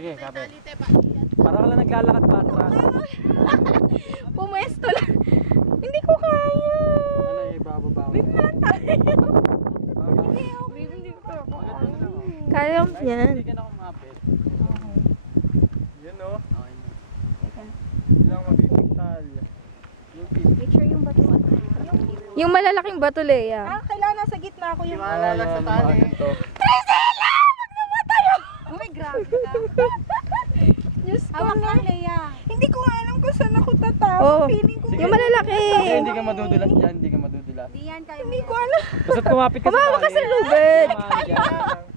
Sige, kapit. Para ka lang naglalakad pa atras. Pumesto lang. Hindi ko kaya. Ano yung ibababa ko? Wait na lang tayo. Hindi ko kaya. Kaya mo yan. Hindi ka na kumapit. Yun o. Okay na. Lang mabibigtal. Make sure yung bato at Yung malalaking bato, Lea. kailangan nasa gitna ako yung... Maalala sa tali. Oh my grabe ka. Diyos ko Hawak na. lang, Leia. Hindi ko nga alam kung saan ako tatawa. Oh. Feeling ko. Sige. Yung malalaki. Hindi, hindi ka madudulas dyan. Hindi ka madudulas. Di yan, kaya mo Hindi yan. ko alam. Basta't kumapit ka sa Kumawa tali. ka sa lubid. Kumawa ka dyan.